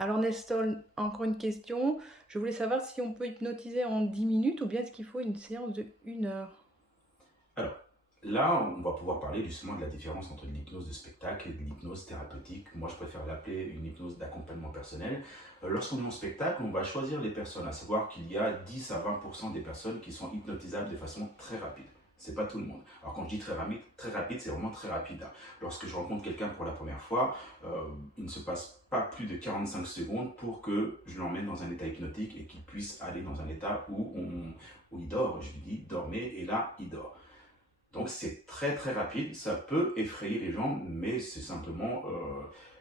Alors Nestor, encore une question. Je voulais savoir si on peut hypnotiser en 10 minutes ou bien est-ce qu'il faut une séance de 1 heure? Alors, là, on va pouvoir parler justement de la différence entre l'hypnose de spectacle et de l'hypnose thérapeutique. Moi, je préfère l'appeler une hypnose d'accompagnement personnel. Lorsqu'on est en spectacle, on va choisir les personnes, à savoir qu'il y a 10 à 20% des personnes qui sont hypnotisables de façon très rapide. C'est pas tout le monde. Alors quand je dis très rapide, c'est vraiment très rapide, hein. Lorsque je rencontre quelqu'un pour la première fois, il ne se passe pas plus de 45 secondes pour que je l'emmène dans un état hypnotique et qu'il puisse aller dans un état où il dort. Je lui dis dormez et là il dort. Donc c'est très très rapide, ça peut effrayer les gens, mais c'est simplement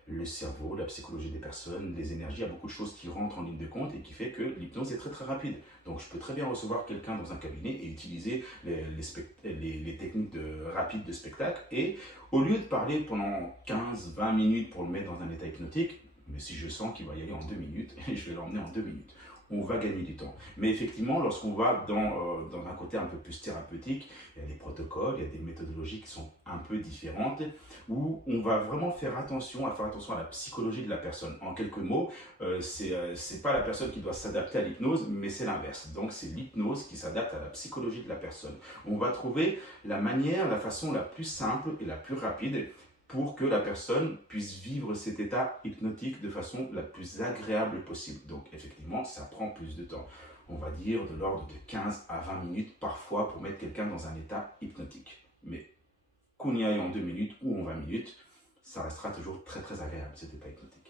le cerveau, la psychologie des personnes, les énergies, il y a beaucoup de choses qui rentrent en ligne de compte et qui fait que l'hypnose est très très rapide. Donc je peux très bien recevoir quelqu'un dans un cabinet et utiliser les techniques rapides de spectacle et au lieu de parler pendant 15-20 minutes pour le mettre dans un état hypnotique, mais si je sens qu'il va y aller en 2 minutes, je vais l'emmener en 2 minutes. On va gagner du temps. Mais effectivement, lorsqu'on va dans un côté un peu plus thérapeutique, il y a des protocoles, il y a des méthodologies qui sont un peu différentes, où on va vraiment faire attention à la psychologie de la personne. En quelques mots, c'est pas la personne qui doit s'adapter à l'hypnose, mais c'est l'inverse. Donc c'est l'hypnose qui s'adapte à la psychologie de la personne. On va trouver la façon la plus simple et la plus rapide pour que la personne puisse vivre cet état hypnotique de façon la plus agréable possible. Donc effectivement, ça prend plus de temps. On va dire de l'ordre de 15 à 20 minutes parfois pour mettre quelqu'un dans un état hypnotique. Mais qu'on y aille en 2 minutes ou en 20 minutes, ça restera toujours très très agréable cet état hypnotique.